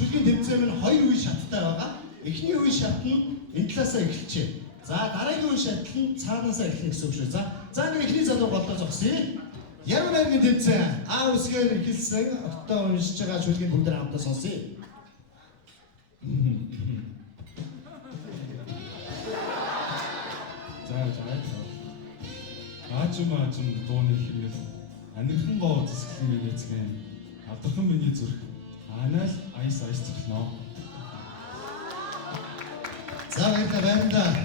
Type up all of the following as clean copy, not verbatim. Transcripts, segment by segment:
шүлгийн тэмцээн нь хоёр үе шаттай байгаа. Эхний үе шат нь энэ талаасаа эхэлчихэ. За дараагийн үе шат нь цаанаасаа эхэлнэ гэсэн үг шүү. За нэг эхний залуу голдоо зогсъё. Яруу найргийн тэмцээн А үсгээр эхэлсэн. Октоо уншиж байгаа шүлгийн бүгд хамтдаа сонсъё. За. Аажим дууны хэрэг анирхан гоо зэсгэлэн нэцгэн авдархан миний зүрх анаал айс цохно. За баярлалаа.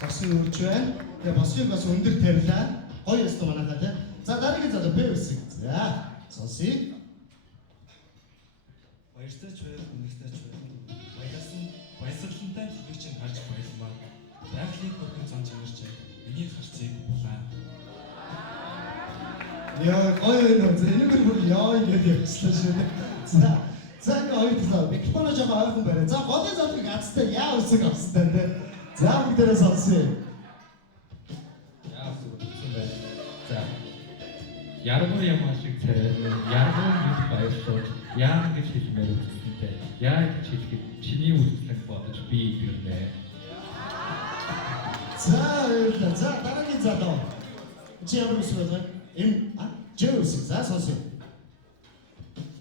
Зогсон үрж байна. Тэгээ босыг бас өндөр тавилаа. Гоё өстө манайхаа тий. За дараагийн залуу Б үсэг. За сонсъё. Баяртай ч байх, үнэхтэй ч байх. Баясгалантай хэлбэг чинь харж баярлмаа. Байгалийн бүрхэн зан чанарч миний харцыг булаа. Яа гоё юм. Энийг бүр яа ингэж явуулсан шүү. За энэ хоёр талаа микрофоно жоо ойрхон барай. За голын залууг азтай яа үсэг австай тий. За бүгдээрээ сонсъё. Яа үсэг авсан бай. За. Яргуу ямар шиг цай. Яргуу гэж баярлаж яа гэж хэлмээр үсэнтэй. Яа гэж хэлэхэд чиний үслэг бодож би ирнэ. За дараагийн залуу. Чи ямар үсэг байна? Жоо үсэг. За сонсъё.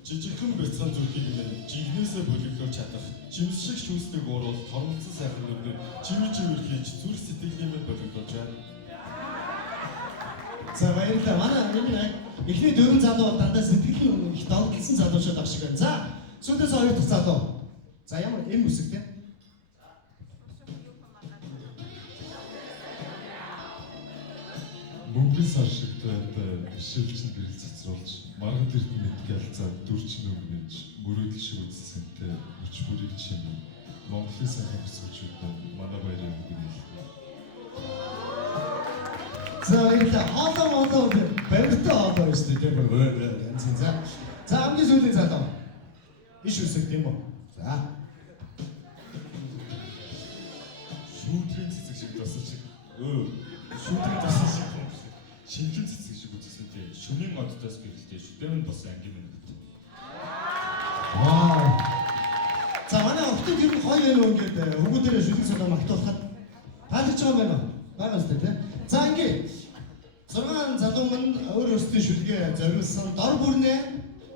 Жижигхэн бяцхан зүрхийг минь жигнэсээ болиглож чадах жимс шиг шүүсдэг уурал тормцсон сайхан нүрээр чивэр хийж зүрх сэтгэлийн минь болиглож байна. За баярлалаа. Манай эхний дөрвөн залуу бол дандаа сэтгэл их догтлсон залуучууд ах шиг байна. За сүүлээс хоёр дахь залуу. За ямар үсэг те? Мөнгөн сар шиг шилжин гэрэл цацруулж маргад эрдэнэ мэдгэлцаа дүрчин өгнөж мөрөөдөл шиг үзсэнтэй өч бүрийг чимээ Монголын сайхан бүсгүүчүүд манай баярын үгнэл. За хоолоо баримттай хоолоо шүү дээ. За хамгийн сүүлийн залуу. Иш үсэг тийм үү? За. Шүүтрийн цэцэг шиг тасалж шүүтрийн тасалж шиг шинжлэх цэцэг шиг үзсэнтэй шөнийн оддоос гэрэлтэй шүдэн бас анги минь. Вау. За манай охтод юм гоё юм ингээд хөвгүүдэрээ шүлэг соноо магтуулахад таалагдж байгаа юм байна уу? Байгаа шүү дээ. За ингээд 6 залуу мань өөр өөрсдийн шүлгээ зориулсан дор бүрнээ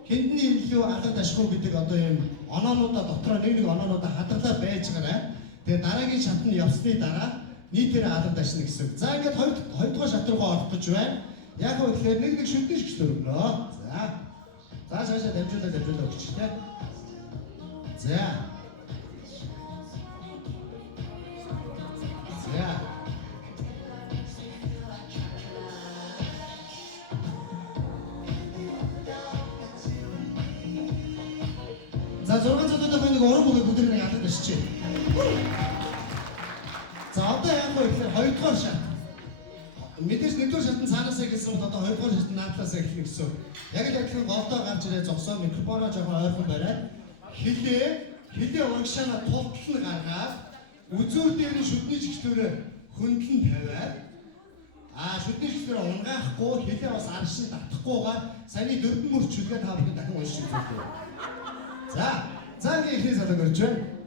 хэдний имлүү алга ташгүй гэдэг одоо юм оноонуудаа дотроо нэг оноонуудаа хадгалаа байж байгаа. Тэгээ дараагийн шат нь явсны дараа нийтээр алга ташна гэсэн. За ингээд хоёрдугаар шат руугаа орох гэж байна. Яг нь тэгэхээр нэг шүдний шигч төрнө. За шаашаа дамжуулаад өгч тээ. За. За 6 залуутай нэг уран бүгэ бүгд нэг алга ташчих. За одоо яг нь ихлээр хоёрдугаар шат. Мэдээж нэгдүгээр шат нь цаанаасаа гэсэн бол одоо хоёрдугаар шат нь наадлаасаа эхлэх гэсэн. Яг л адилхан голдоо гарч ирээ зогсоо микрофоноо жоохон ойрхон бариад хилээ урагшаана тултал нь гаргаад үзүүр дээр нь шүдний чигтүүрээ хөндлөн тавиад шүдний чигтүүрээ унгаахгүй хилээ бас аршин татахгүйгээр саяны дөрвөн мөр чүлгээ та бүхэн дахин уншиж үзүүлээ. За ингээ ихний салаг өрж байна.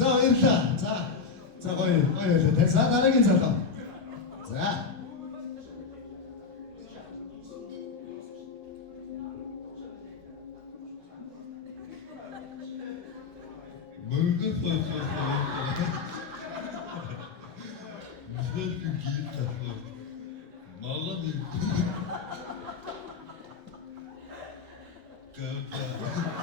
За баярлалаа. За гоё. За дараагийн залуу. За. Мөнгө фото. Мистерки гийтаа. Магадгүй. Гава.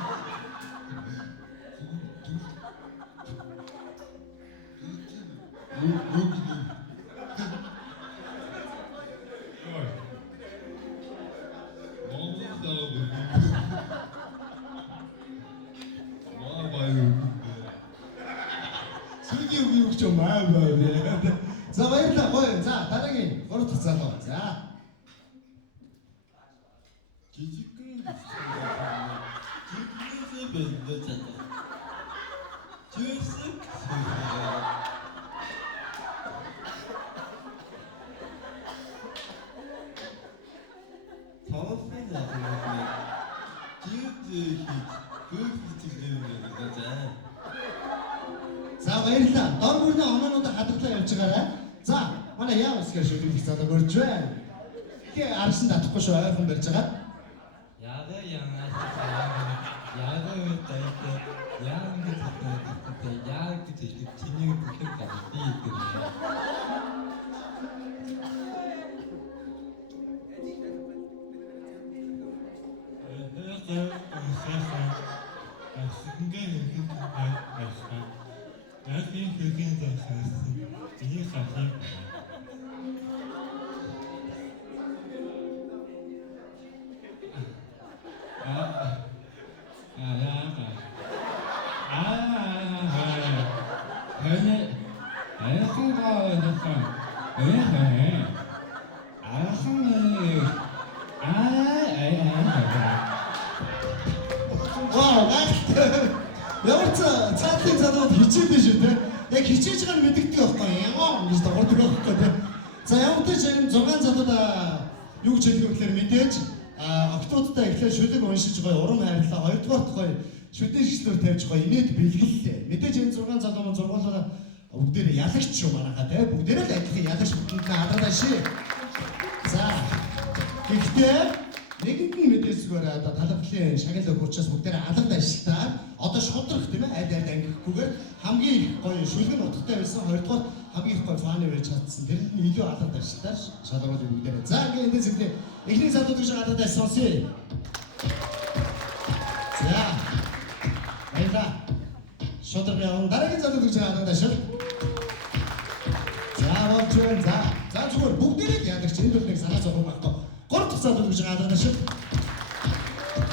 өгч юм аа. За баярлалаа гоё. За дараагийн 3 дахь залуу. За. Жижигхэн жижигнээсээ бэлдэж чадаа. Чүсэг. Тавсан яах жижиг бүгд заа. За баярлалаа. Дор бүрний оноонуудаа хадгалаа явж байгаарай. За манай яам хэсгээр шүлгэх залуу görж байна. Тэгээ арсан татахгүй шүү ойрхон барьж байгаа. Яагаад гэж чиний бүхэн гади гэдэг. Вау, ямар ч цаатлын залууд хичээдэж шүү те. Яг хичээж байгаа нь мэддэгдэг байхгүй юу? Ингэж дагуулдаг байхгүй те. За ямар ч юм 6 залуудаа юу гэж хэлэх вэ гэхээр мэдээж октоудтай эхлээд шүлэг уншиж гоё урам хайрлаа. Хоёрдугаарт гоё шүдний шишлүүр тавьж гоё инээд бэлгэллээ. Мэдээж энэ 6 залуу маань зургуулаараа бүгдээр ялагч шүү манайхаа те. Бүгдээр л адилхан ялагч бүгдэнд алгадаа шээ. За гэхдээ нэгэнд нь мэдээсгээр одоо талбарлын шагнал өгчөөс бүгдээр алгадаа шилтаад одоо шудрах тийм ээ аль аль ангихгүйгээр хамгийн их гоё шүлгэн утгатай байсан. Хоёрдугаар хамгийн их гоё фаны байж чадсан. Тэр нь илүү алгадаа шилтаад шалгуулж бүгдээр. За ингээд энэ зэрэг эхний залууд гэж алгадаа сонсъё. За баярлалаа. Шудраг явна. Дараагийн залууд гэж алгадаа шил. За болж байна. За зүгээр бүгдээрээ яадаг чинь энэ бол нэг санаа зовхон багтаа. 3 дахь залууд гэж алгадаа шил.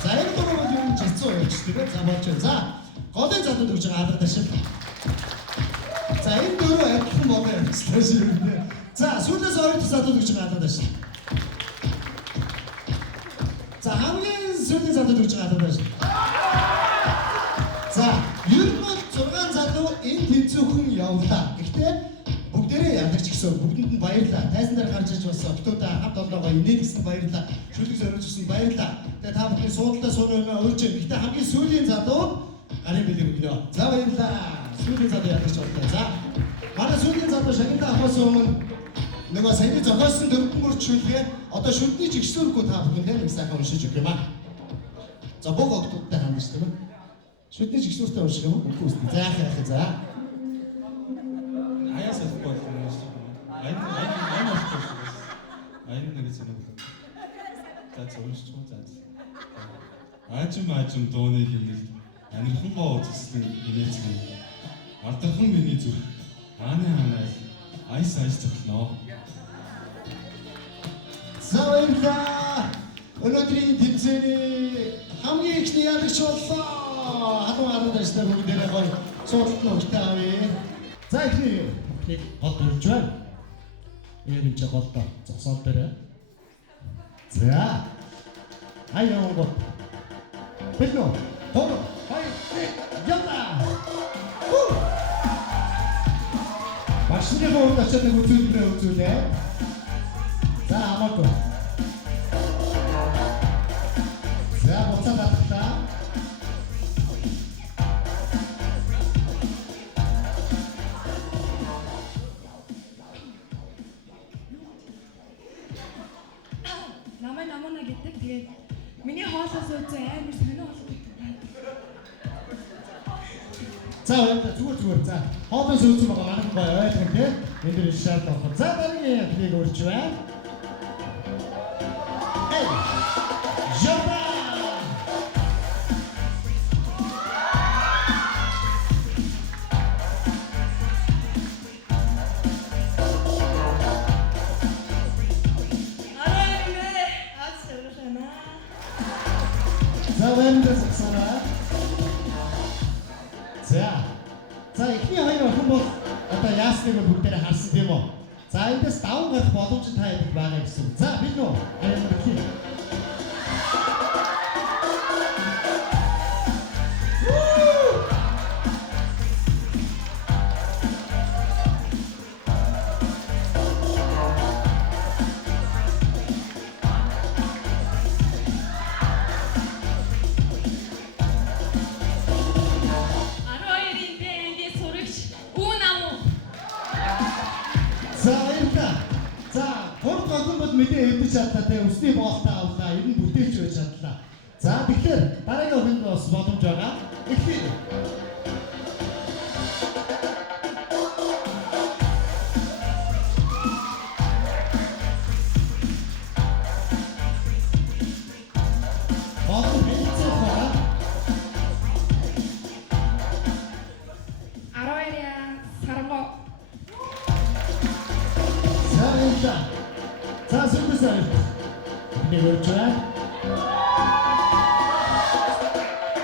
За энэ дөрөв юм жицүү явж тэгээ за болж байна. За голын залууд гэж алгадаа шил. За энэ дөрөв адилхан болоо явчихлаа шүү дээ. За сүүлээс 2 дахь залууд гэж алгадаа шил. За хамгийн сүүлийн залууд гэж алгадаа шил. За ер нь бол 6 залуу энэ тэнцвэрхэн явлаа. Гэхдээ бүгдээрээ ядарч гисэн бүгдэнд нь баярлалаа. Тайзан дээр гарч иж бас октоудаа хамт олоогоо инээд гисэн баярлалаа. Шүлэг зориулж гисэн баярлалаа. Тэгээ та бүхний суудалтай сууны өмнө урьж байна. Гэхдээ хамгийн сүүлийн залуу гарын бэлэг өгнө. За баярлалаа. Сүүлийн залуу ядарч боллоо. За манай сүүлийн залуу шагналаа авахаас өмнө нөгөө саяны зохиосон дөрвөн бүр шүлгээ одоо шүдний жигсүүргүй та бүхэндээ нэг сайхан уншиж өгөх юм аа. За бүх октоудтай хандж тийм ээ. Шүдний жигсүүртэй унших юм уу? Үгүй үстэй. За яах за. Аяас болохгүй юм шиг. Айн болохгүй шүү. Айн нэг зэнэ. За зөвшч юм за. Аажим дууны хэмнэл анирхан гоо үзэсгэлэн инээцгэн. Алдархан миний зүрх. Хаанаас айс зохлоо. За баярлалаа. Өнөөдрийн тэмцээний хамгийн ихний ялагч боллоо. Халуун араас бүгдээрээ гоё суултны өгтэй авъя. За ихний гол дөрж байна. Энэ ч голтой зогсоол дээр. За. Аяа гоо. Бэлнэ. Хоо. Хай. Яла. Машины гоо очоод нэг үзүүлээ. За амаагүй. За буцаад татлаа. Намана гэдэг. Тэгээд миний хоолоос уусан амар сонио болдог. За зүгээр. За хоолоос уусан байгаа манайх гоё ойлгох тийм. Энд дэр шаард авах. За дараагийн клийг өрч байна. Эй. Жаба. За вэмдэс сара. За ихний хоёр охин бол одоо яасныг бүгдээрээ харсан тийм үү? За эндээс даван гарах боломж та хэд байгаа гэсэн. За бид нөө аян бэлхий. За, гурав гол бол мэдээ хэвдэж чадлаа те өсний боолтой авлаа, ер нь бүтээлч байж чадлаа. За тэгэхээр дараагийн охинд бас боломж байгаа. Эхлэе. Болон хэлцээ байгаа. 12-я Саранго. За сүндэсэй. Би өөрчөө.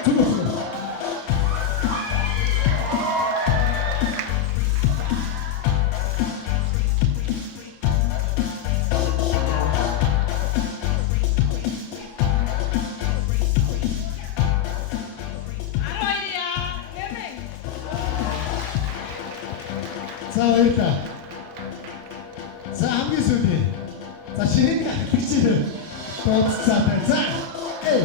Зүгөө. За баярлалаа. За хамгийн сүүлийн. За шинэ ахлагчид тооцоо байна. За. Эй.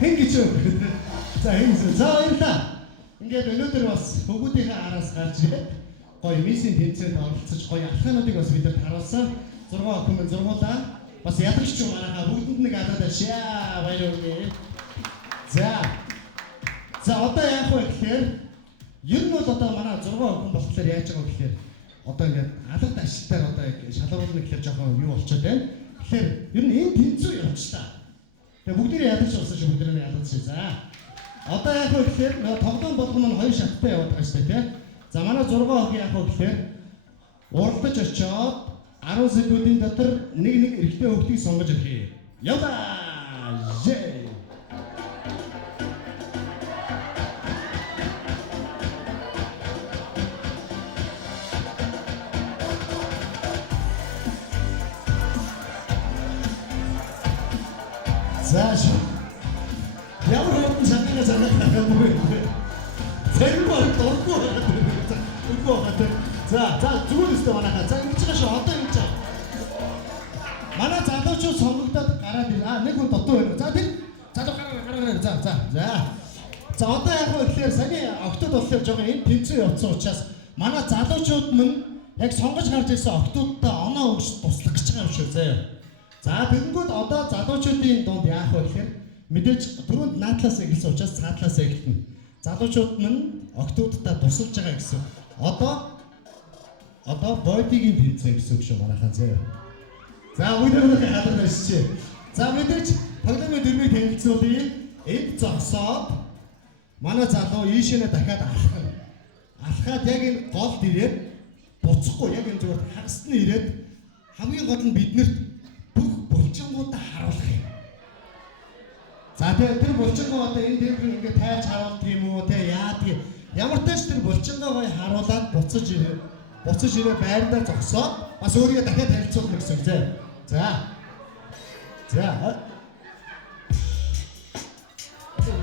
Хэнгич. За хэнгис. За баярлалаа. Ингээд өнөөдөр бас хөгүүдийнхээ араас гарч ирээд гоё миссийн тэмцээнд оролцож гоё алхаануудыг бас бидэд харуулсан. 6 охин зургуулаа. Бас ядарч ч манайхаа бүгдэнд нэг адаад шаа баяр хүргэе. За одоо яах вэ гэхээр ер нь бол одоо манай 6 охин болохоор яаж байгаа вэ гэхээр одоо ингээд алга ашигтаар одоо шалгаруулна гэхээр жоохон юу болчиход байна. Тэгэхээр ер нь энэ тэнцүү явчлаа. Тэгээ бүгдээ ядарч болсон шүү бүгдээ ядарч. За одоо яах вэ гэхээр тоглоом болгоно нь 2 шаттай яваад байгаа шүү дээ. За манай 6 охин яах вэ гэхээр уралдаж очиод 10 секундын дотор нэг эрэгтэй хүүхдийг сонгож ирхээ. Яваа! Жээ! За шүү. Ямар хэвэн санаа байгаа юм бэ? Зэрэг дургүй байна. За зүгээр өстө манайхаа. За ингэж байгаа шүү. Одоо ингэж байгаа. Манай залуучууд сонгогдоод гараад ирнэ. Нэг хүн дотоо байна. За тэр залуу гараа. За одоо яг хөө ихлээр саяны октод болохоор жоохон энэ тэнцүү явцсан учраас манай залуучууд мань яг сонгож гарч ирсэн октодтой оноо өгч туслах гэж байгаа юм шүү заяа. За тэгэнгүүт одоо залуучуудын дунд яах вэ гэхээр мэдээж түрүүнд наадлаас эхэлсэн учраас цаадлаас эхэлнэ. Залуучууд мань октодтой тусалж байгаа гэсэн. Одоо бодигийн тэнцээ гэсэн үг шүү манайхаа заяа. За бүгдээ хаалт барьчих. За мэдээж тоглоомын дөрмийг танилцуулъя. Энд зогсоод манай залуу ийшээ дахиад алхах. Алхаад яг энэ голд ирээд буцахгүй яг энэ зүгээр хагасд нь ирээд хамгийн гол нь биднэрт бүх булчингуудаа харуулах юм. За тэр булчингоо одоо энэ дээр ингээд тайлж харуулдаг юм уу те яадаг ямар ч тэр булчингоо харуулад буцаж ирээ байрандаа зогсоод бас өөрийгөө дахиад танилцуулна гэсэн үг зэ. За.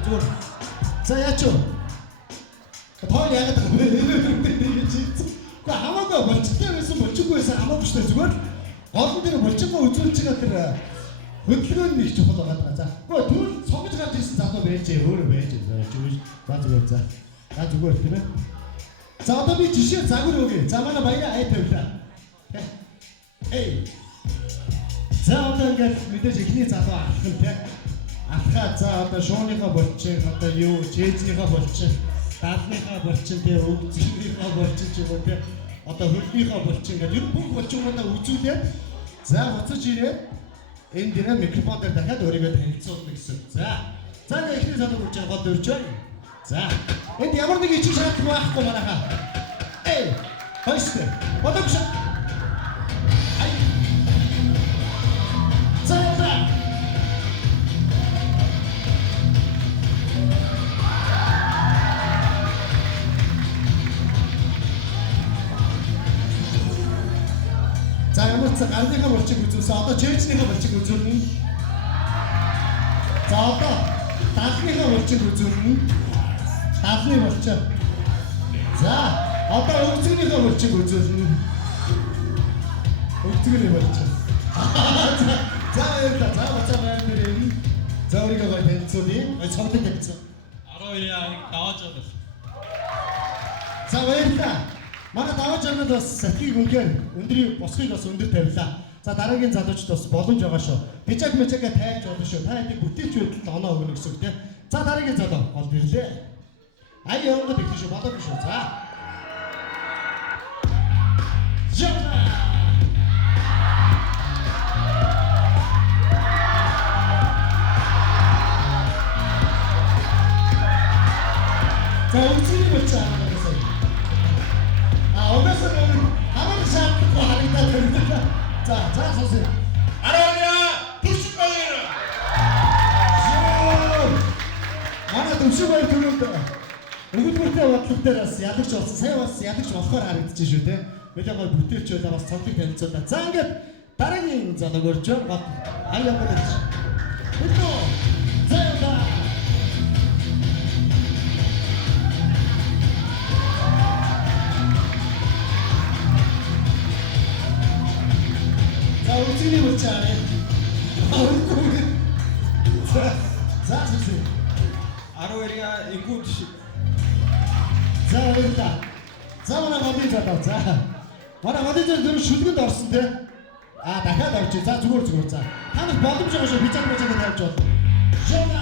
Зүгээр. За яач вэ? Тоо яг гэдэг юм. Гэхдээ хамаагүй болчихлоо байсан болчихгүй байсан хамаагүй шүү дээ зүгээр. Голон дээр болчихгоо үзүүлж байгаа тэр хөдөлгөөн нэг чухал байгаа. За. Гэхдээ түр сонгож гарч ирсэн залуу байж өөрөө байж. За зүгээр за. За зүгээр тийм ээ. За одоо би жишээ загвар өгье. За манай баяа ай тавилаа. Эй. За одоо ингээд мэдээж ихний залуу алах юм те. Алхаа за одоо шууныхаа болчих одоо юу чэйзнийхаа болчих даалныхаа болчих те өгцгийнхаа болчих ч юм уу те одоо хөлнийхаа болчих ингээд ер нь бүх болчихгоодаа үзүүлээд за буцаж ирээд энэ дээрээ микрофон дээр дахиад өөрийгөө танилцуулна гэсэн. За ингээд ихний залуу гэж гол өрчөө. За энд ямар нэг ичиг шаардлага байхгүй манайхаа. Эй Хоёр штэ. Бодогш. Ай. За. За ямар ч гарныхаа болчиг үзүүлсэн. Одоо чэйчнийхээ болчиг үзүүлнэ. За одоо даалгынхаа болчиг үзүүлнэ. Даалгын болчиг. За одоо өвцгнийхээ болчиг үзүүлнэ. Өвцгний болчиг. За баярлалаа. За бацаа баярлалаа. За өөрийгөө гоё танилцуулъя. Гоё цогтой тавьсан. 12-ийг давааж байгаа. За баярлалаа. Манай даваа жаргал бас сатгийг үнээр өндрийн босхийг бас өндөр тавилаа. За дараагийн залуучд бас боломж байгаа шүү. Бичаг мичагээ тайлж болно шүү. Та хэдийг бүтээлч байдалд оноо өгнө гэсэн үг тийм. За дараагийн залуу гол ирлээ. Ай яваад ирэх шүү. Болоогүй шүү. За. Яна. За үгүй болчихаа. Огосон хамаг шаардлагагүй харагдаад байна. За сонсъё. Арааня түш баяр. Манай төвшин баяр түрүүнд өгүүлбэртэй бодлого дээр бас ялагч болсон. Сая бас ялагч болохоор харагдаж шүү те. Мэдээ гол бүтээлч байлаа бас цоглог танилцуулаа. За ингээд дараагийн залууг өрж байгаа. Аяа болооч. Өдөө. За. Үгүй болчихаа. За зүсээ. 12-га ингүүд шиг. За баярлалаа. За манай годын залуу за. Манай годын залуу шүлгэнд орсон те. Дахиад орж. За зүгээр. За. Та нар боломж байгаа шүү. Бичаг тавьж болно. Шона.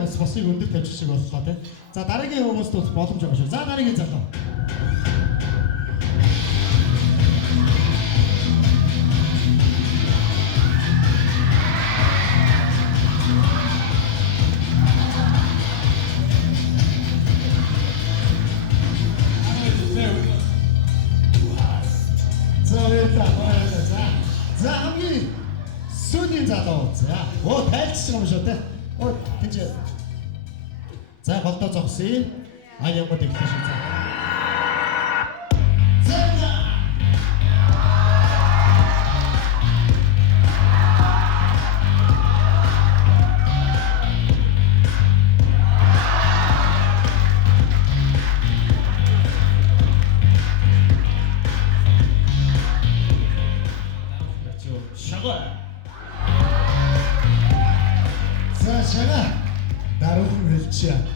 Бас босыг өндөр тавьчих шиг боллоо те. За дараагийн хүмүүст бас боломж байгаа шүү. За дараагийн залуу. За хамгийн сүүлийн залуу. За тайлцсан юм шүү те. Тэнд за голдоо зогсъё. Ямад их шиг за.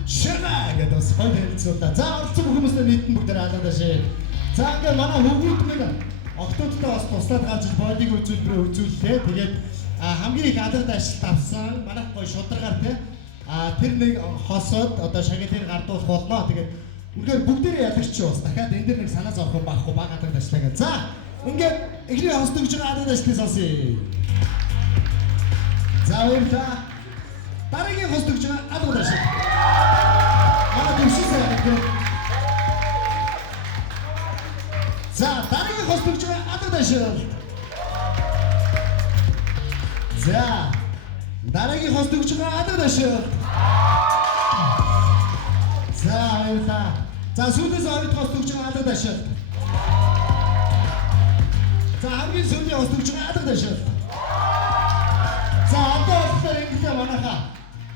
Шага гэдэг бас хоёр хэлцүүлээ. За оролцсон хүмүүстэй нийтэн бүгд хаалгаадашээ. За ингээд манай хөвгүүд нэг октодтой бас туслаад гарч бодиг үзүүлбэрээ үзүүллээ. Тэгээд хамгийн их алгад ажилт авсан манайх гоё шударгаар те. Тэр нэг хосоод одоо шагнал гардуулах болно. Тэгээд үнээр бүгдээрээ ялагч бас дахиад энэ дэр нэг санаа зовхон байхгүй баг алгад ажиллагаа. За ингээд эхний хосд өгч байгаа алгад ажлыг сонсъё. За баярлалаа. Дараагийн хосд өгч байгаа алгад ажил. За дараагийн хост өгч байгаа алгад ажил. За дараагийн хост өгч байгаа алгад ажил. За баярлалаа. За сүүлээс хоёр дахь хост өгч байгаа алгад ажил. За хамгийн сүүлийн хост өгч байгаа алгад ажил. За одоо болохоор ингэдэй манайхаа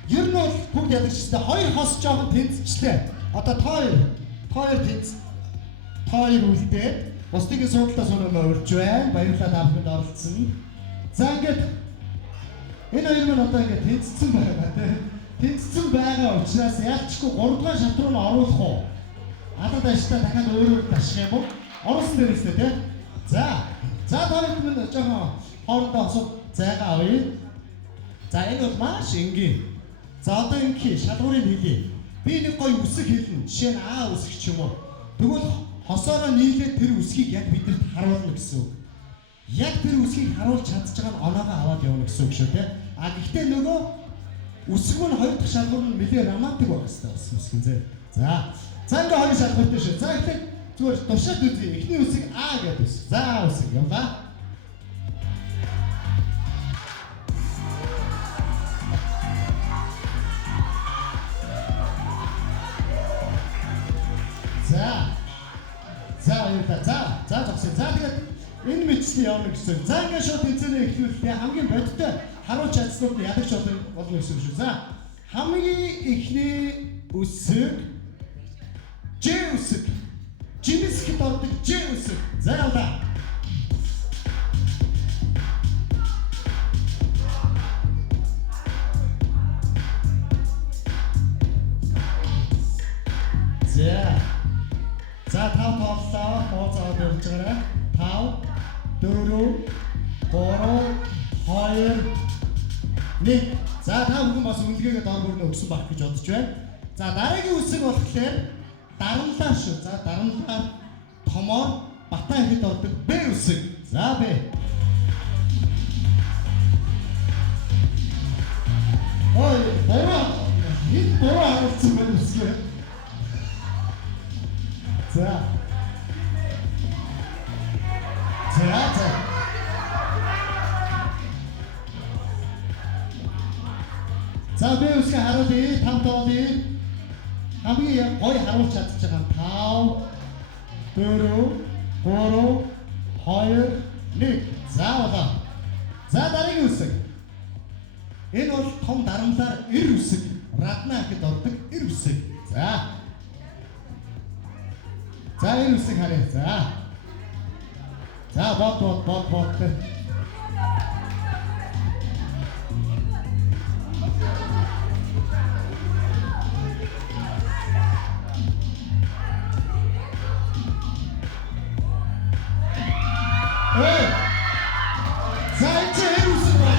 ер нь бол бүгд ялагчтай хоёр хос жоохон тэнцвчлээ. Одоо тоор тэнц. Тоор үлдээд бусдын суудлаа сунаа өрж байна. Баярлалаа та бүхэнд оролцсон. За ингээд энэ хоёр маань одоо ингээд тэнцсэн байгаа тийм. Тэнцсэн байгаа учраас яалчгүй 3 дугаар шат руу оруулах уу? Алгад ажлаа дахиад өөрөөр таших юм уу? Оруулсан дээрээсээ тийм. За та бүхэн жоохон хоорондоо осод зайгаа авъя. За энэ бол маш энгийн. За одоо энэ шалгуурыг хэлье. Би нэг гоё үсэг хэлнэ. Жишээ нь А үсэг ч юм уу. Тэгвэл хосоороо нийлээд тэр үсгийг яг бидэнд харуулна гэсэн үг. Яг тэр үсгийг харуулж чадж байгаа нь оноогоо аваад явна гэсэн үг шүү дээ. А гэхдээ нөгөө үсэг нь хоёр дахь шалгуур нь нэлээд романтик байх хэрэгтэй болсон үсгэн зэ. За ингээ хоёр шалгууртай шүү. За ихлэ зүгээр туршаад үзье. Эхний үсэг А гэдэг үсэг. За үсэг яваа. За зогсъё. За тэгээд энэ мэтчний явна гэсэн. За ингээд шууд тэнцэнэ эхлүүлээ. Хамгийн бодиттой харуулж чадснууд нь ядагч болно гэсэн шүү. За хамгийн эхний үсэг Ж үсэг. Жинэсгэд ордог Ж үсэг. За яваа. За тав тооллоо. Хооцоод явж байгаарай. 5 4 3 2 1. За та бүхэн бас үнэлгээгээ доор бүрнээ өгсөн байх гэж бодож байна. За дараагийн үсэг болохоор дарамлаа шүү. За дарамлаа томоор батаа ихэд ордог Б үсэг. За Б. Ой, бороо. Энэ бороо харуулсан байх үсэг. За би үсгээ харуулъя. 5 тоолъё. Хамгийн гоё харуулж чадчих байгаа 5 4 3 2 1. За болоо. За дараагийн үсэг. Энэ бол том дарамлаар эр үсэг. Радна гэд ордог эр үсэг. За энэ үсэг харъя. За бод. За энэ үсэг байна.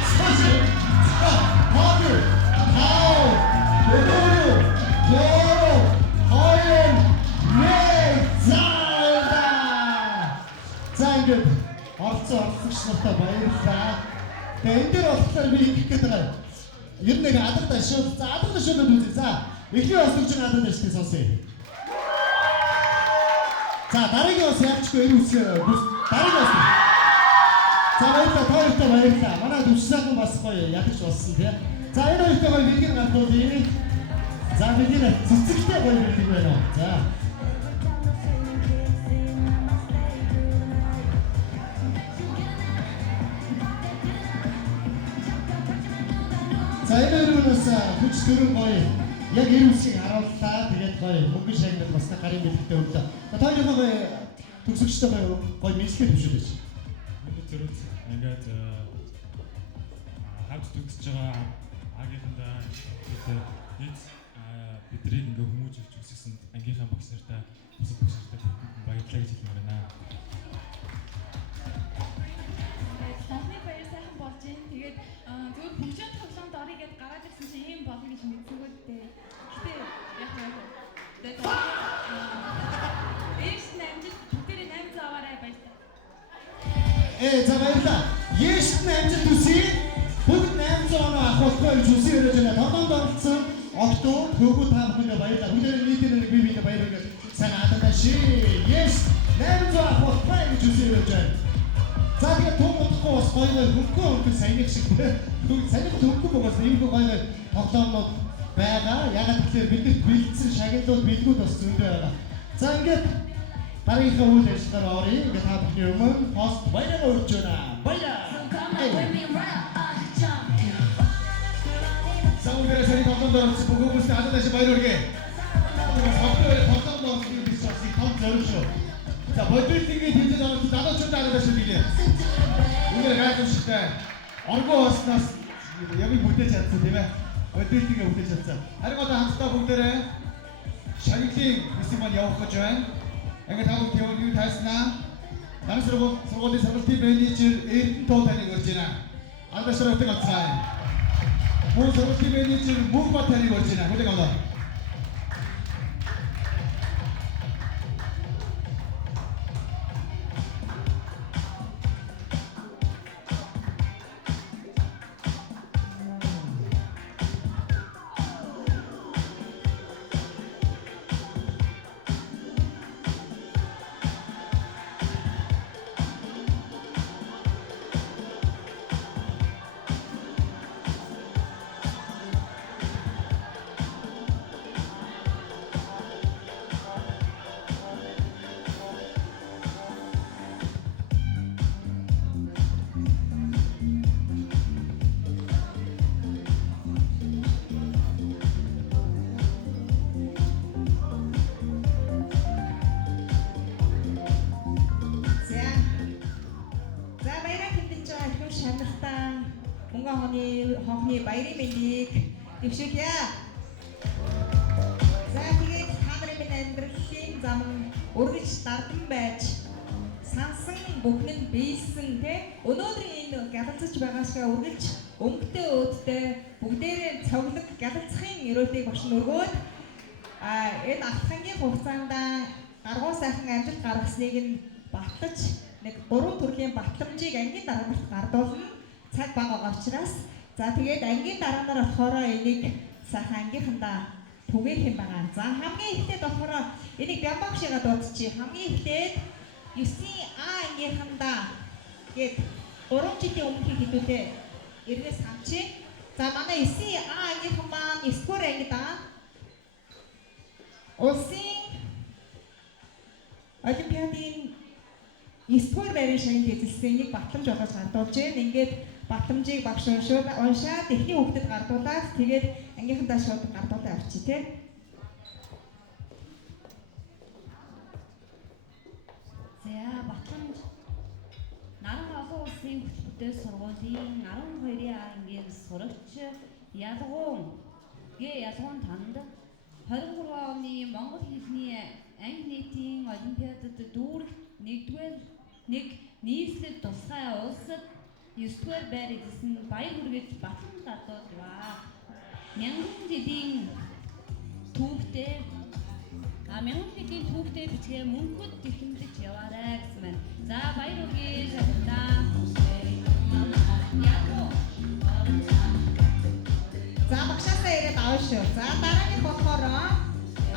Хаагүй. Орцогч нартай баярлалаа. Тэгээ энэ дээр болохоор би ингэх гээд байгаа. Ер нь нэг алга дашууд. За алга дашуудад үзье. За эхний ослогч алга даштай сонсъё. За дараагийн ос яавчгүй энэ үсгээр дараагийн ос. За баярлалаа. Баярлалаа. Манай дүрссэн бас гоё ядагч болсон тий. За энэ хоёртой гоё бэлгэр гартуулъя. За бэлгэр цэцэгтэй гоё бэлгэр байна уу. За энэ өрөөнөөс хүч төрөн гоё яг эр үсгийг харууллаа. Тэгээд гоё мөнгөн шагнал бас гарын бэлгэртэй өглөө. Тоолын гоё төгсөгчтэй гоё мэдлэг төвшүүлж. Мөнгө зэрэг ингээд хавд төгсөж байгаа агийнхандаа бидний ингээ хүмүүжүүлж үсгэсэн ангийнхаа багш нартай бусад багш нартай баярлалаа гэж хэлмээр байна. Таны баяр сайхан болж байна. Тэгээд зөвхөн хөгжөөд тоглоомд орё гэд гараад ирсэн чинь ийм болно гэж мэдсэнгүүд дээ. Гэтэ яг нэг тэгээд ээш намжид бүгдээ 800 аваарай баярлалаа. За баярлалаа. Ээш намжид үсээ бүгд 800 оноо авахгүй гэж үсээ өрөөж байна. Тоглоомд оролцсон Октоо хөөгүй та бүхэнд баярлалаа. Бүгдээ нийтээр нэг бие биенээ баярлуулж сайн хатаа ши. Ээш 800 авахгүй гэж үсээ өрөөж байна. За тэгээд томохгүй бас гоё хөнгөн саяны шиг саяны хөнгөн байгаас ийм гоё тоглоомнууд байгаа. Яг тэгэхээр бидний бэлдсэн шагналууд бэлгүүд бас зөндөө байгаа. За ингээд дараагийнхаа үйл ажиллагаа оръё. Ингээд та бүхний өмнө пост баяраа өргөж байна. Баяраа. Саундэр сая тоглоомд орсон бүгөөс хадаас баяр хүргэе. Тоглоомд орсон юм биш бас том зориг шүү. За бодитгийн тэмцээн орсон залуучууд хадаас билээ. Үнээр гайхамшигтай. Оргоо оснаас яг бүтээж чадсан тийм ээ. Бодитгийн бүтээж чадсан. Харин одоо хамтдаа бүгдээрээ шагналын хэсэг маань явах гэж байна. Ингээд тавд юу тайснаа. Манай сургуулийн сургалтын менежер Эрдэнэ тоо таныг урьж байна. Албашротыг олцгаая. Мөн сургуулийн менежер Мөнх Бат таныг болж байна. Хүлээн аваа. За баяраа хэлж байгаа их шаналтан мөнгө хонхны баярын мэндийг дэвшүүлье. За тэгээд та нарын минь амьдралын зам үргэлж дардан байж сансан бүхнэн биелсэн те өнөөдрийн энэ гялалцаж байгаа шиг үргэлж өнгөтэй өөдтэй бүгдээрээ цоглог гялалцахын өрөөлийг бошин өргөөд энэ ахлахангийн хугацаанд гаргуу сайхан амжилт гаргасныг нь батлаж нэг 3 төрлийн батламжийг ангийн дараагаар гардуулна. Цаг бага байгаа учраас за тэгээд ангийн дараанаар болохоор энийг сайхан ангийнхандаа түгээх юм байна. За хамгийн эхлээд болохоор энийг бямбагшигаа дуудчих. Хамгийн эхлээд 9-ийн А ангийнхандаа гээд 3 жилийн өмнө хэдүүлээ эргээс хамчи. За манай 9-ийн А ангийнхан маань 9-р ангидаа улсын олимпиадын 9-р байрын шагнал эзэлсэн нэг батламж болгож гардуулж байна. Ингээд батламжийг багш уншаад эхний хүүхдэд гардуулаад тэгээд ангийнхандаа шууд гардуулаад авчи тээ. За батламж Наран олон улсын хөтөлбөртэй сургуулийн 12-ийн ангийн сурагч Ялгуун танд 23 оны Монгол хэлний анги нийтийн олимпиадад дүүрэх нэг нийслэл тусгай улсад 9-р байр эзэлсэн баяр хүргэж батламж гардуулваа. Мянган жилийн түүхтэй бичгээр мөнхөд тэхэмлэж яваарай гэсэн байна. За баяр хүргэе шагналтаа. За багшаасаа ирээд аваа шүү. За дараагийн болохоор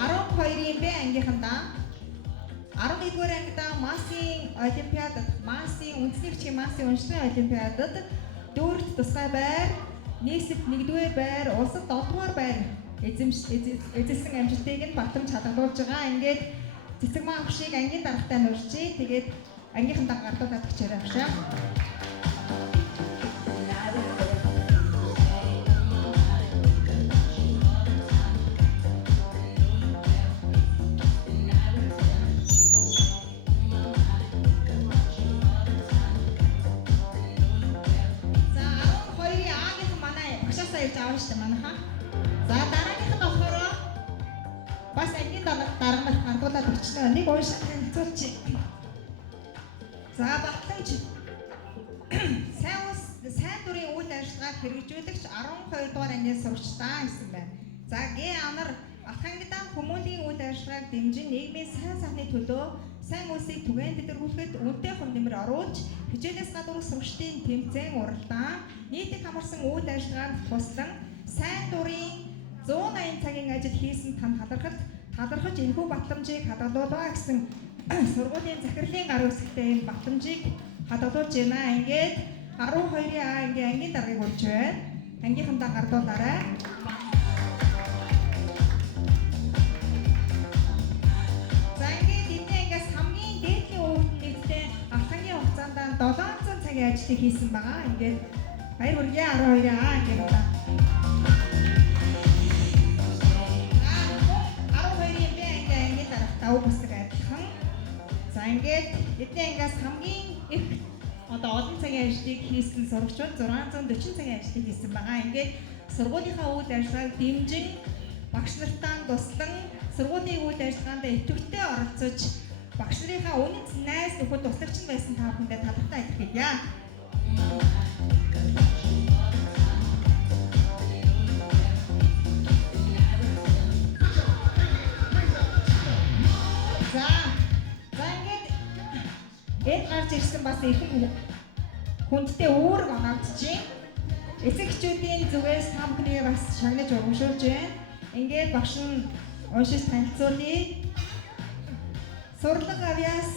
12-ийн Б ангийнхандаа 11-р ангидаа Масын олимпиадад үндэсний бичгийн Масын уншлагын олимпиадад дүүрэлт тусгай байр, нийслэлд 1-р байр, улсад 7-р байр эзэлсэн амжилтыг нь батламж хадгалуулж байгаа. Ингээд цэцэг маань агшийг ангийн дарагтай нурчи. Тэгээд ангийнхандаа гардуулаад өгчээрэй агшаа. Авааштай манайха. За дараагийнх нь болохоор бас ангийн дараагнаас гардуулаад өчнөө нэг уушаа танилцуулчих. За батламж сайн дурын үйл ажиллагааг хэрэгжүүлэгч 12 дугаар ангийн сурагчдаа гэсэн байна. За Г анар Ахангидан хүмүүлийн үйл ажиллагааг дэмжин нийгмийн сайн сайхны төлөө сайн үлсийг түгээн дэлгэрүүлэхэд үнэтэй хүн нэмэр оруулж хичээлээс гадуурх сурагчдын тэмцээн уралдаан нийтийг хамарсан үйл ажиллагаанд туслан сайн дурын 180 цагийн ажил хийсэн тань талархаж энэхүү батламжийг хадгалуулаа гэсэн сургуулийн захирлын гар үсгтэй энэ батламжийг хадгалуулж байна. Ингээд 12-ийн А ангийн даргаыг урьж байна. Ангийнхандаа гардуулаарай. За ингээд эдний ангиас хамгийн дээдлийн хүүхэд нэгтэй ахлахангийн хугацаанд 700 цагийн ажлыг хийсэн байгаа. Ингээд баяр хүргэе 12-ийн А ангийнхандаа. 12-ийн Б ангийн дарагтай үгсэг адилхан. За ингээд эдний ангиас хамгийн их олон цагийн ажлыг хийсэн сурагчид 640 цагийн ажлыг хийсэн байгаа. Ингээд сургуулийнхаа үйл ажиллагааг дэмжин багш нартаа туслан сургуулийн үйл ажиллагаанд идэвхтэй оролцож багш нарын үнэт найз нөхөд туслагч нь байсан та бүхэндээ талархаа илэрхийлье. гарч ирсэн бас ихэнх хүндтэй үүрэг оноогдчихээн. Эцэг эхчүүдийн зүгээс та бүхнийг бас шагнаж урамшуулж байна. Ингээд багш нь уншиж танилцуулъя. Сурлаг авьяас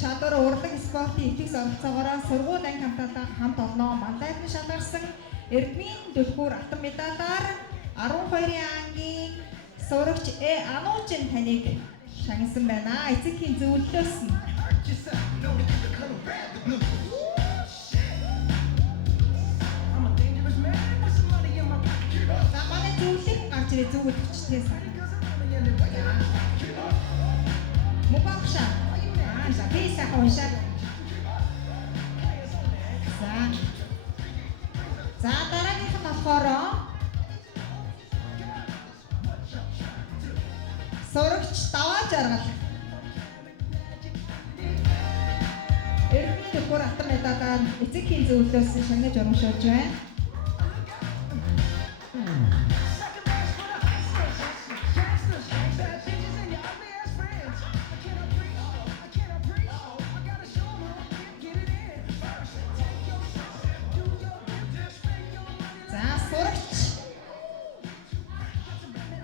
чадвар урлаг спортын итгэс оролцоогоор сургууль анги хамт олноо мандатны шалгарсан Эрдмийн дэлгүүр алтан медалаар 12-ын ангийн сурагч Ануучин таныг шагнасан байна. Эцэгхийн зөвлөлөөс нь. За манай зөвлөх гарч ирээ зүгт хүчтэй сан. Мукагша. За би сайхан уншаад. За дараагийнх нь болохоор сурагч даваа жаргал. Эрдмийн дэлгүүр алтан медалаар эцэгхийн зөвлөлөөс шагнаж урамшуулж байна.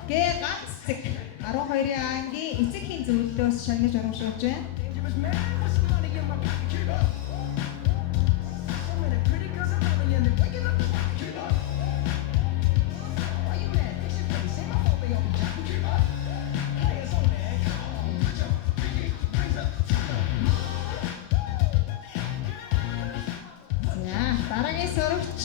Ганцэг 12-ын ангийн эцэгхийн зөвлөлөөс шагнаж урамшуулж байна. За дараагийн сурагч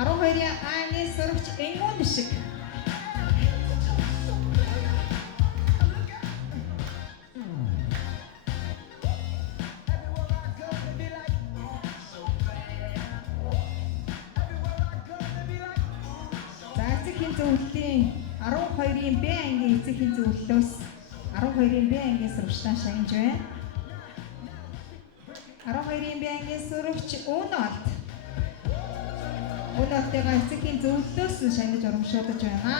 12-ын ангийн сурагч Энгүүн бишиг. За эцэгхийн зөвлөлийн 12-ын Б ангийн эцэгхийн зөвлөлөөс 12-ын Б ангийн сурагчдаа шагнаж байна. 12-ын Б ангийн сурагч Өнөөлт. Өнөөтэйгээ эцэгхийн зөвлөлөөс нь шагнаж урамшуулж байна.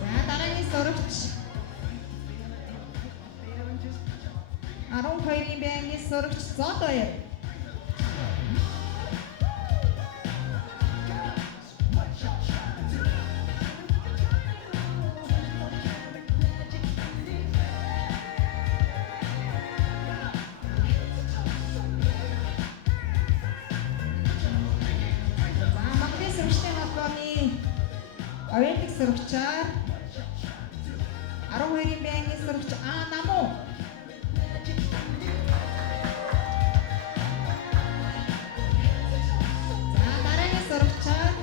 За дараагийн сурагч 12-ын Б ангийн сурагч Зоодоёр. Олимпик сурагчаар 12-ын Б ангийн сурагч Намуу. За дараагийн сурагчаар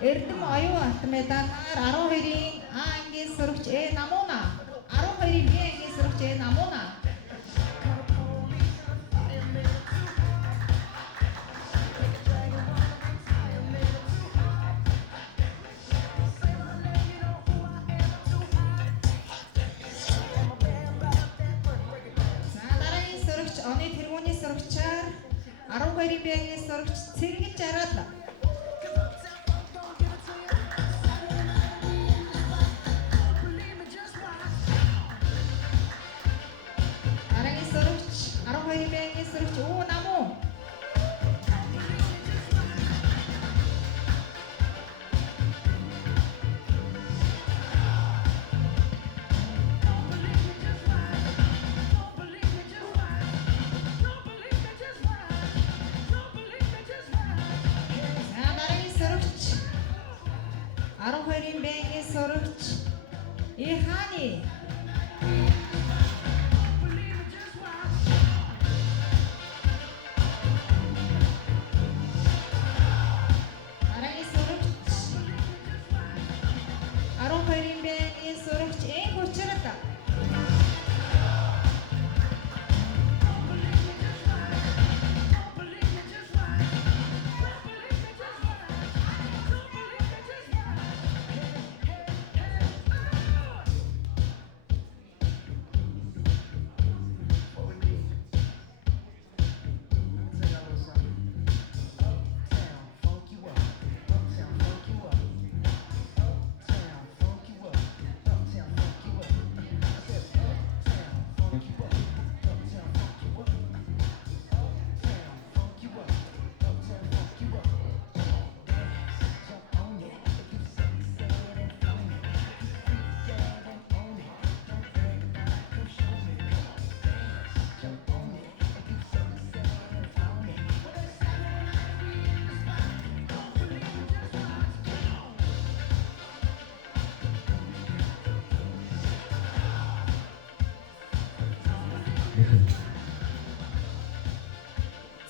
Эрдэм оюун алтан медалаар 12-ын А ангийн сурагч Намууна. 12-ын Б ангийн сурагч Намууна. Оны тэргүүний сурагчаар 12-ын Б ангийн сурагч Цэрэгэн Жаргал. Дараагийн сурагч 12-ын Б ангийн сурагч Намуу. Архойрын бэнгийн сурагч Ихани. Дараагийн сурагч Архойрын бэнгийн сурагч Хүчрэг.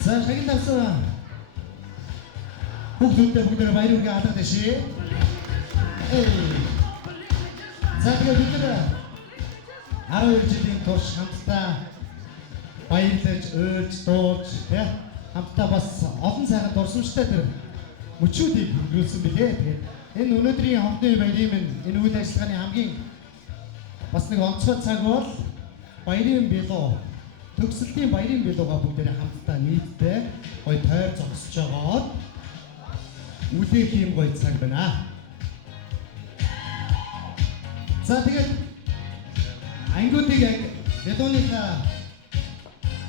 За шагнал тавсан бүгдээ бүгдээ баяр үргээ хатах дэшээ. За тэгээд бид нэр 12 жилийн турш хамтдаа баярлаж, уйлж, дуулж, хамтдаа бас олон сайхан дурсамжтай тэр мөчүүдийг хөргүүлсэн билээ. Тэгээд энэ өнөөдрийн хомдны баярын минь энэ үйл ажиллагааны хамгийн бас нэг онцгой цаг бол баярын билүү, төгсөлтийн баярын билүүга бүгдээ хамтдаа нийтдээ гоё тойр зогсож байгаад үлээх юм гоё цаг байна. За тэгээд ангиудыг яг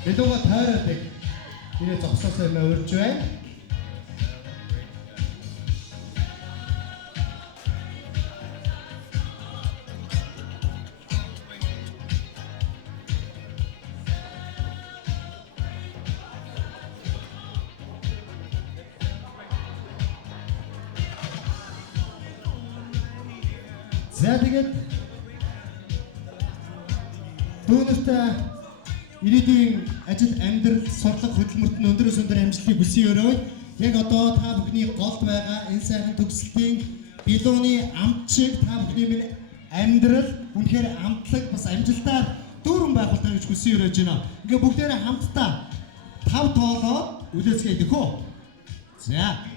билүүга тойроодаг нэрээ зогсоосоо юм урьж байна. За тэгээд түүнэртээ ирээдүйн ажил амьдрал сурлага хөдөлмөрт нь өндөр өсөндөр амжилтыг хүсье өрөө. Яг одоо та бүхний голд байгаа энэ сайхан төгсөлтийн билүүний амт шиг та бүхний минь амьдрал үнэхээр амтлаг бас амжилтаар дүүрэн байгуултаа гэж хүсье өрөөж байна. Ингээ бүгдээрээ хамтдаа 5 тоолоод үлээцгээе дөхөө. За.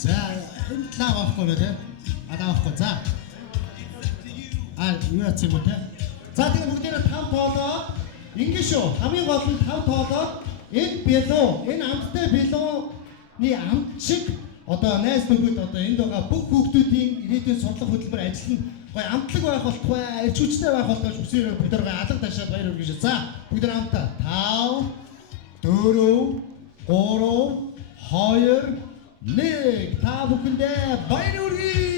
За энэ талаа авахгүй нэ тэ. Авахгүй. За. Юу яц юм бэ? За тэгээ бүгдээрээ 5 тоолоод ингэ шүү. Хамгийн гол нь 5 тоолоод энэ билүү, энэ амттай билүүний амт шиг одоо найз нөхөд одоо энд байгаа бүх хүүхдүүдийн ирээдүйн сурлага хөдөлмөр ажил нь гоё амтлаг байх болтугай, эрч хүчтэй байх болтугай хүсээр бүгдээр гоё алга ташаад баяр хүргэж. За бүгдээр хамтаа 5 4 3 2 1 та бүхэндээ баяр хүргэе.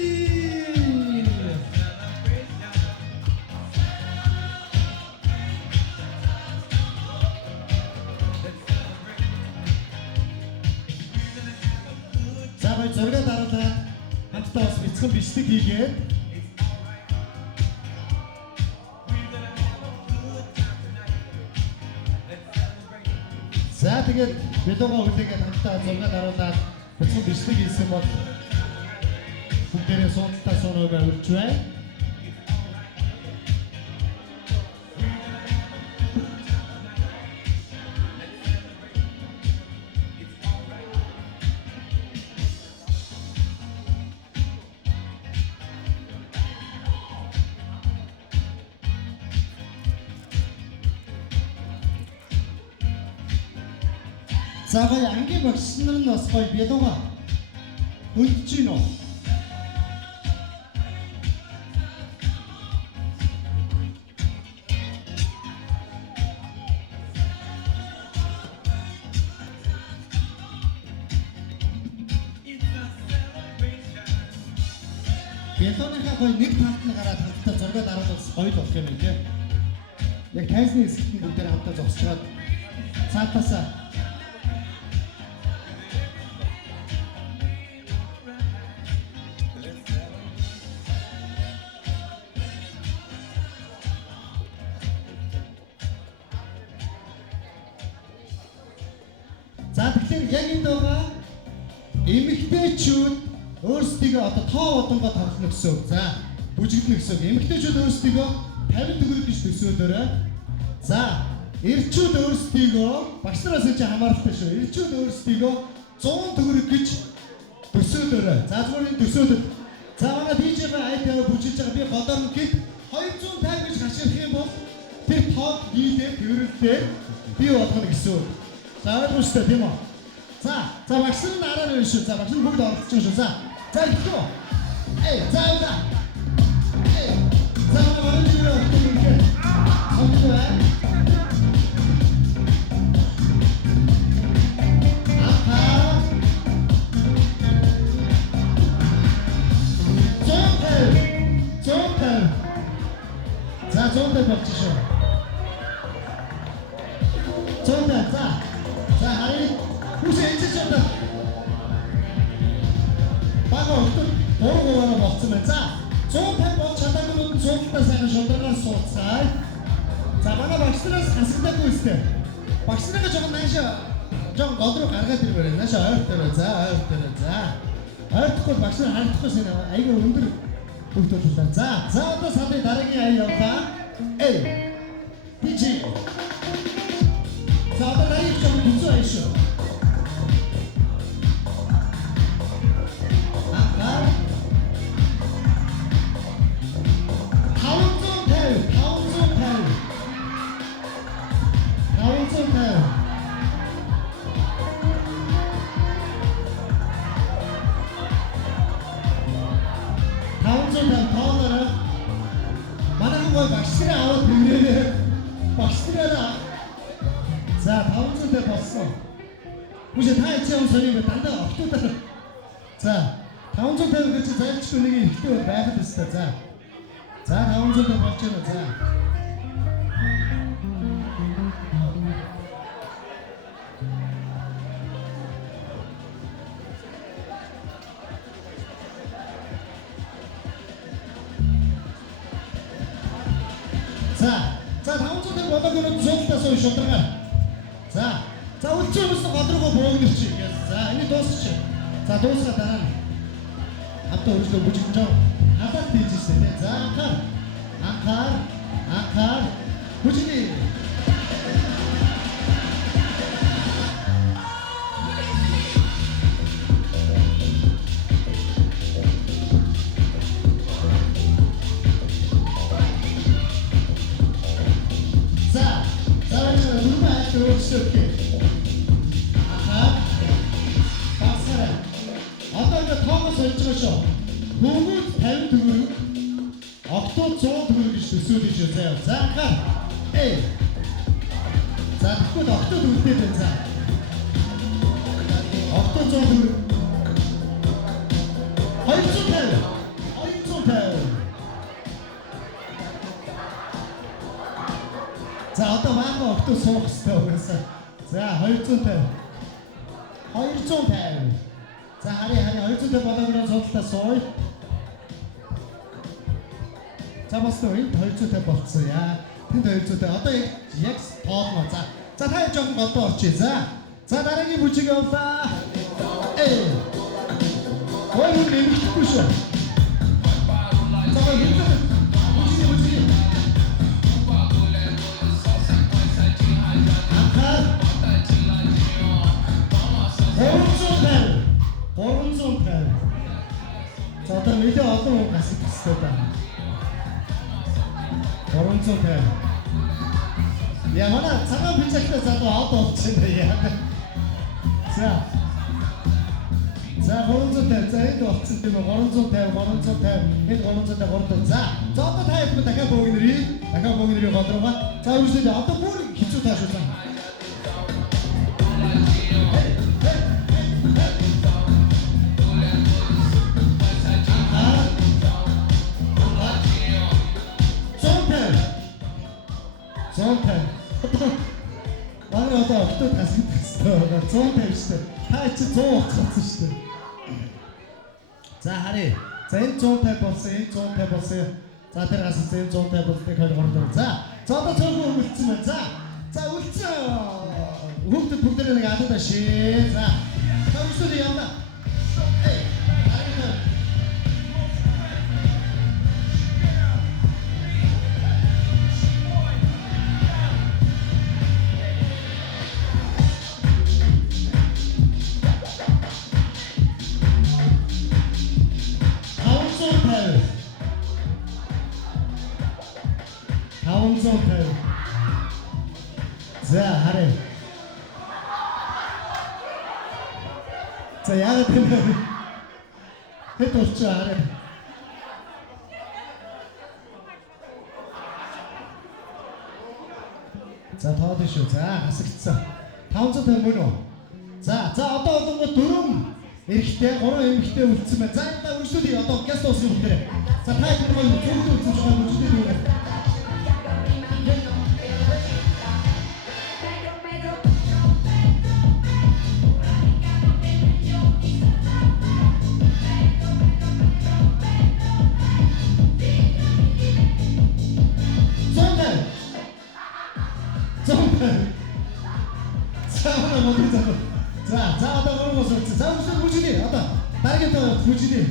За баяр зураг дараалаад хамтдаа бас бяцхан бичлэг хийгээд за тэгээд билүүгээ үлээгээд хамтдаа зураг дараалаад бяцхан бичлэг хийсэн бол бүгдээрээ суудалтаа суураа өрж байна. За гоё ангийн багш нар нь бас гоё билүүга хөлдөж гин үү? Билүүнийхээ гоё нэг талд нь гараад хамтдаа зураг дараад бас гоё болох юм тий. Яг тайзны хэсэгт нь бүгдээр хамтдаа зогсчоод цаатасаа за тэгэхээр яг энд байгаа эмэгтэйчүүд өөрсдийгөө одоо тоо бодонгоо тоглоно гэсэн үг. За бүжиглэнэ гэсэн үг. Эмэгтэйчүүд өөрсдийгөө 50 төгрөг гэж төсөөлөөрэй. За эрчүүд өөрсдийгөө багш нараас ч хамааралтай шүү. Эрчүүд өөрсдийгөө 100 төгрөг гэж төсөөлөөрэй. За зүгээр төсөөлөл. За манай DJ-ийн айдаа бүжиглж байгаа би бодоор нь гэд 250 гэж хашгирах юм бол тэр тоог нийлээд төрөлдөө би болгоно гэсэн үг. За ойлгомжтой тийм үү? За багш нар дараа нь шүү. За багш нар бүгд оролцож шүү. За ихгүй. За. За манай жирөө тийм. Окей. За зонтой болчихшоо. Зонтой за харин хүсээ эцэж одоо бага өтөр боргоороо болцсон байна. За 150 бол чадаагүй нь цуглаа сайхан шударгаар суудсан. За манай багшнараас хасагдаагүй үстэй. Багшнаа жоохон наашаа жоохон гол руу гаргаад ирмээр наашаа ойр дээр. За ойр дээр. За. Ойртохгүй багшнаа харагдахгүй шинэ аяга өндөр хөвтөлтэй. За одоо сарын дараагийн аяа явлаа. Эй. Бижи. За одоо дараагийн жоохон хэцүү аяа шүү. багшраа аваад бигнээ. Багшраа. За 500-тэй болсон. Үгүй та ичээн соёо дандаа октоудаа. За 550 гэж зайлчгүй нэг ихтэй байхад өстой. За. За 500-тэй болж байна. За. За 500-тэй болоогоор зөөлтөөс ууш шударга. За үлчээ юмс годрогоо боогнорч. За энэ дуусчих. За дуусгаа дараа нь. Автоо өргөлөө бүжигдэж байгаа. Хатаад тийжсэн тийм. За анхаар. Бүжиглээ. Okay. Басараа. Одоо ингэ тоогоос олж байгаа шүү. Хөвгүүд 50 төгрөг, октоо 100 төгрөг гэж төсөөлж шүү. За анхаа. За тэгвэл октоо төгрөгтэй байна. За. Октоо 100 төгрөг. 250. За одоо маага октоо суух хэрэгтэй угаасаа. За 250. За хари 250 болоогоор судалтаа сууя. За басна энэ 250 болцсон яа. Тэнд 250. Одоо яг тоолно. За та жоохон голдоо очие. За дараагийн бүжиг явлаа. Ой нэмэхгүй шүү. За бүжиг. За одоо мэдээ олон хүн гасах хэрэгтэй байна. 350. Яа манай цагаан бичигтэй залуу аваад болчихно яа. За 350. За энд болчихсон тийм үү 350. Энд 350. За одоо та яах вэ дахиад богинорий годруугаа. За үргэлжлүүлээ. Одоо бүр хэцүү тааш үзэн. Манай одоо октод хасгах хэрэгтэй байна. 150 шүү дээ. Та чи 100 болчихсон шүү дээ. За хари. За энэ 150 болсон. За тэр гассан энэ 150 болсныг хойлгорлоо. За одоо цөөхөн үлдсэн байна. За үлдсэн. Хүүхдүүд бүгдээ нэг алуудаа шээ. За төвчүүд явна. За хари. За яагаад тийм бэ? Хэд болчих хари. За тоод шүү. За хасагдсан. 550 мөн үү? За одоо одоогоо 4 эрэхтэй 3 эмэгтэй үлдсэн байна. За энэ үргэлжлүүлээ одоо гяст уусан бүгдээ. За та их гоё зөвхөн үлдсэн байгаа үргэлжлүүлээ. За манай модон залуу. За одоо гурван босоо. За үгүй хүчний одоо дараагийн хүчний.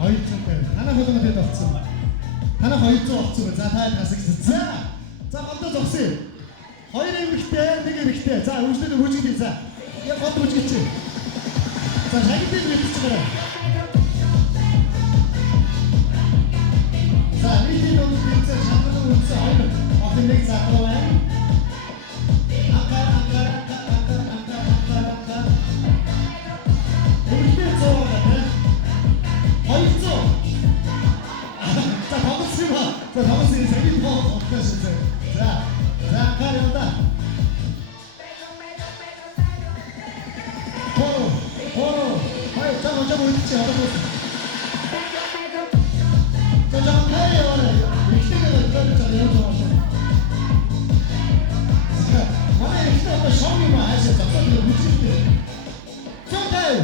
хайцтай. Танаа холгоо дэд авцсан. Танаа 200 авцсан. За таад хасагч. За голдоо зогсъё. 2 эмэгтэй, 1 эрэгтэй. За үргэлжлээд хүчтэй. За. Яг гол хүчгээч. За шагныг мэдчих гараа. За нийтийн номер хэлсэн шагныг үлдсэн 2 охин нэг залуу байна. Эмэгтэй зовоогоо. 200. За Томас энэ цагийн бодлоо шилжээ. За кариода. Хай жаа үтчих одоо. За кариода. ихтэйгээ өдрөж явж байгаа. манай ихтэй одоо шоуны маашаа зогсоод үтчихтэй. Цогтой.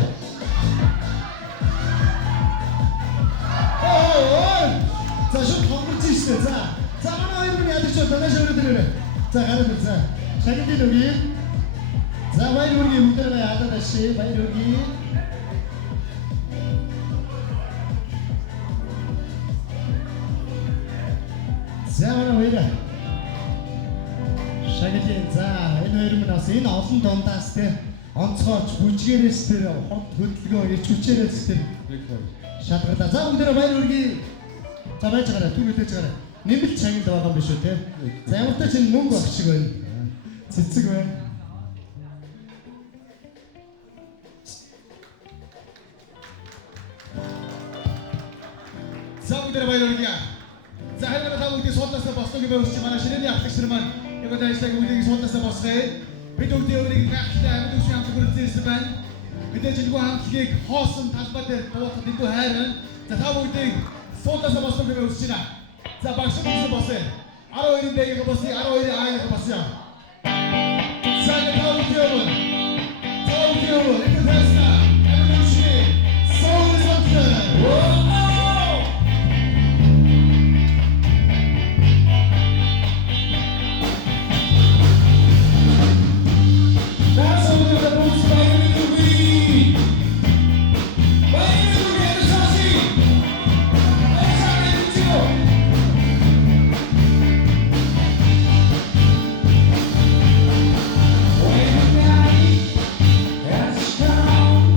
За шууд хомборч ирсэн. За манай хоёр миний ядагч танаас өрөөд ирээрэй. За гараад ир. За шагныг өгье. За баяр хүргэе бүгдээ хадаад ашиг баяр хүргэе. За манай хоёр. Шагныг за энэ хоёр минь бас энэ олон дундаас те онцгойч бүжгээрээс тэр хот хөдөлгөөн ирч хүчээрээс тэр шалгарлаа. За бүгдээ баяр хүргэе. За байж гараа түр үлээж гараа. Нэмэлт чагнад байгаа юм биш үү те. За ямар ч чинь мөнгө баг шиг байна. Цэцэг байна. За бүгдээ баяр хүргэе. За харин та бүгдээ суудлаасаа босноо гэж өгч манай шинэний ахлагч нар маань яг одоо ажиллаг бүгдийг суудлаасаа босгоё. Бид бүгдээ өөрийн гахтай амьд үгүй хамт хүрэлцсэн байна. Мэдээж энэ хамтлагийг хоосон талбай дээр буудахад энэ хайрын. За та бүгдийг суудлаасаа босноо гэж өгч байна. За багш нь босоо. 12-ын дэгийг босъё, 12-ын аагийг босъё. За та бүгдээ энэ хэсна. Аминши. Соулсонтер. That's all the boots by the weed. By the weed, the sausage. Let's have it too. When the night has come.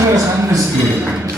Что я сам на себе?